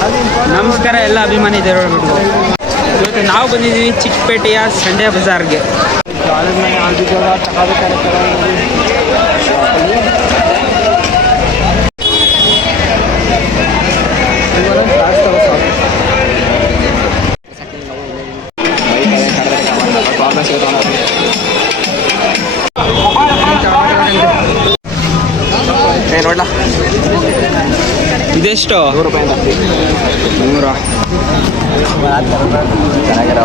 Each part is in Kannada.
ನಮಸ್ಕಾರ ಎಲ್ಲ ಅಭಿಮಾನಿ ದೇವರುಗಳು. ಇವತ್ತು ನಾವು ಬಂದಿದ್ದೀವಿ ಚಿಕ್ಕಪೇಟೆಯ ಸಂಡೆ ಬಜಾರ್ಗೆ. ನೋಡ್ಲಾ ಇದೆಷ್ಟು? 100 ರೂಪಾಯಿಂದ 100. ಚೆನ್ನಾಗಿರೋ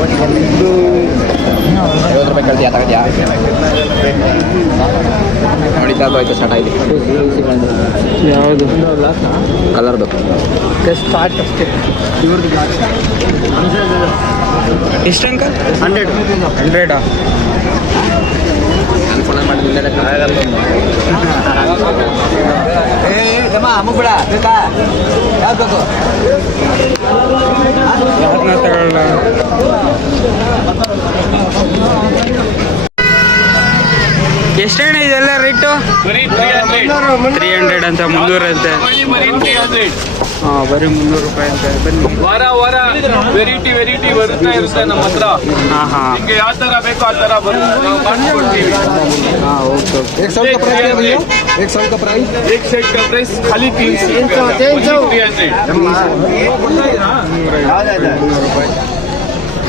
50 ರೂಪಾಯಿ ಕಳ್ತೀಯ ತಗದ್ಯಾ? ನೋಡಿತಾ ಆಯ್ತು ಸ್ಟಾರ್ಟ್ ಆಯ್ತು. ಯಾವುದು ಕಲರ್ದು ಸ್ಟಾರ್ಟ್ ಅಷ್ಟೇ. ಎಷ್ಟು ಅಂಕಲ್? 100. ಫೋನ್ ಮಾಡಿ ಅಮ್ಮಬಿಡ ಬೇಕಾ? ಯಾವ್ದು ಬೇಕು? ಯಾರನ್ನ ತಗೊಳ್ಳ? ಎಷ್ಟಣ್ಣ ಇದೆಲ್ಲ ರೇಟು? 300 ಅಂತ, 300 ಅಂತೆ. ಹಾಂ, ಬರೀ 300 ರೂಪಾಯಿ ಅಂತ. ಬನ್ನಿ, ವಾರ ವೆರೈಟಿ ಬರ್ತಾ ಇರುತ್ತೆ ನಮ್ಮ ಹತ್ರ. ಹಾಂ ಹಾಂ, ನಿಮಗೆ ಯಾವ ಥರ ಬೇಕೋ ಆ ಥರ ಬರುತ್ತೆ, ನಾವು ಮಾಡಿಕೊಡ್ತೀವಿ. ಹಾಂ, ಓಕೆ ಓಕೆ. एक साउंड का प्राइस है भैया? एक साउंड का प्राइस? एक सेट का प्राइस खाली 300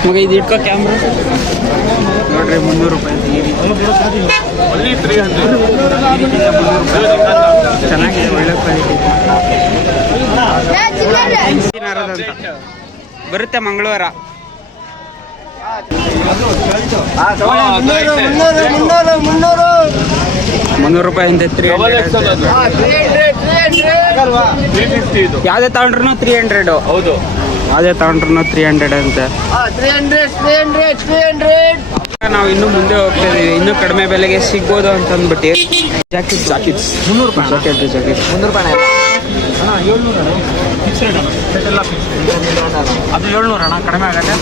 ಮಗ ಇದು ಇಟ್ಕೋ ಕ್ಯಾಮ್ರಾ. ನೋಡ್ರಿ 300 ರೂಪಾಯಿ ಅಂತ. ಈ ರೀತಿ only 300. ಚೆನ್ನಾಗಿದೆ, ಒಳ್ಳೆ ಕ್ವಾಲಿಟಿ. ಬರುತ್ತೆ ಮಂಗಳವಾರ. 300 ರೂಪಾಯಿ ಅಂತ. 350 ಇದು ಯಾವುದೇ ತಗೊಂಡ್ರು 300. ಹೌದು, ಯಾವುದೇ ತಗೊಂಡ್ರು 300 ಅಂತೆ. 300. ನಾವು ಇನ್ನೂ ಮುಂದೆ ಹೋಗ್ತಾ ಇದೀವಿ, ಇನ್ನೂ ಕಡಿಮೆ ಬೆಲೆಗೆ ಸಿಗ್ಬೋದು ಅಂತ ಅಂದ್ಬಿಟ್ಟು. ಜಾಕೆಟ್ಸ್ 300 ರೂಪಾಯಿ. ಜಾಕೆಟ್ 300 ರೂಪಾಯಿ ಅದು 700 ಅಣ್ಣ, ಕಡಿಮೆ ಆಗತ್ತೆ.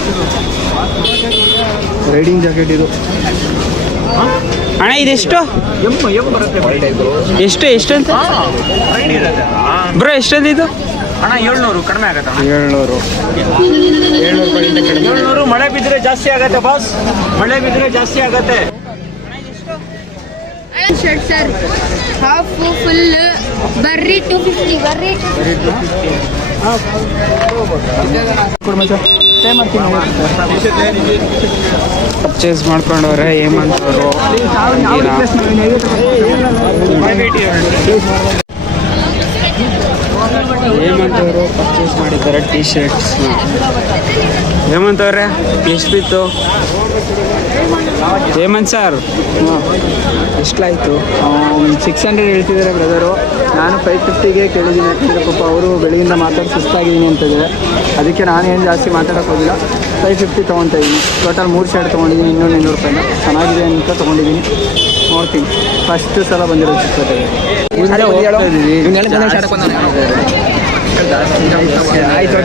ರೈಡಿಂಗ್ ಜಾಕೆಟ್ ಇದು ಅಣ್ಣ ಇದೆಷ್ಟು? ಬರುತ್ತೆ. ಎಷ್ಟು ಅಂತ ಬ್ರೋ? ಎಷ್ಟಂತ ಇದು ಅಣ್ಣ 700 ಕಡಿಮೆ ಆಗತ್ತೆ. 700 ರೂಪಾಯಿಂದ ಕಡಿಮೆ. 700. ಮಳೆ ಬಿದ್ದರೆ ಜಾಸ್ತಿ ಆಗತ್ತೆ ಬಾಸ್, ಮಳೆ ಬಿದ್ದರೆ ಜಾಸ್ತಿ ಆಗತ್ತೆ. ಶರ್ಟ್ ಸರ್ ಹಾಫ್ ಫುಲ್ ಬರ್ರಿ 250. ಬರ್ರಿ 250. ಪರ್ಚೇಸ್ ಮಾಡ್ಕೊಂಡವ್ರೆ ಹೇಮಂತ್ ಅವರು. ಹೇಮಂತ್ ಅವರು ಪರ್ಚೇಸ್ ಮಾಡಿದ್ದಾರೆ ಟೀ ಶರ್ಟ್ಸ್ನ. ಹೇಮಂತ್ ಅವರೇ ಎಷ್ಟು ಬಿತ್ತು? ಹೇಮಂತ್ ಸರ್ ಎಷ್ಟಾಯಿತು? 600 ಹೇಳ್ತಿದ್ದಾರೆ ಬ್ರದರು. ನಾನು 550ಗೆ ಕೇಳಿದ್ದೀನಿ. ಯಾಕಂದರೆ ಪಾಪ ಅವರು ಬೆಳಗಿಂದ ಮಾತಾಡಿ ಸುಸ್ತಾಗಿದ್ದೀನಿ ಅಂತಿದ್ದಾರೆ. ಅದಕ್ಕೆ ನಾನೇನು ಜಾಸ್ತಿ ಮಾತಾಡೋಕೆ ಹೋಗಿಲ್ಲ. 550 ತೊಗೊತಾ ಇದ್ದೀನಿ. ಟೋಟಲ್ 3 ಶರ್ಟ್ ತೊಗೊಂಡಿದ್ದೀನಿ. ಇನ್ನೂ 200 ರೂಪಾಯಿನ ಚೆನ್ನಾಗಿದೆ ಅಂತ ತೊಗೊಂಡಿದ್ದೀನಿ. ನೋಡ್ತೀನಿ, ಫಸ್ಟ್ ಸಲ ಬಂದಿರೋ ಚಿಕ್ಕಪೇಟೆಗೆ. ಆಯ್ತು.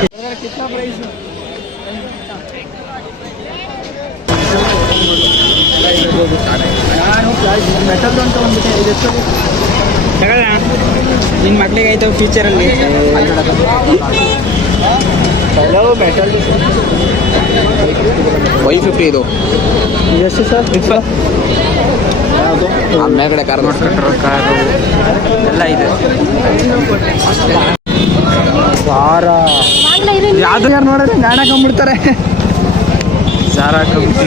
ಮೆಟಲ್ ಅಂತ ಬಂದ್ಬಿಟ್ಟೆ. ಇದೆಷ್ಟು ತಗೊಳ್ಳ ನಿನ್ನ ಮಕ್ಳಿಗೆ ಆಯ್ತು ಫ್ಯೂಚರಲ್ಲಿ. ಮೆಟಲ್ 550 ಇದು. ಎಷ್ಟು ಸರ್? ಯಾವುದು ಮೇಲ್ಗಡೆ ಕಾರ್ ನೋಡ್ಕೊಂಡ್ರು ಕಾರು ಎಲ್ಲ ಇದೆ. ಯಾರು ಯಾರು ನೋಡಿದ್ರೆ ಗಾಣ ಕಂಬಿಡ್ತಾರೆ. ಸಾರಾ ಕಂಪ್ನಿ.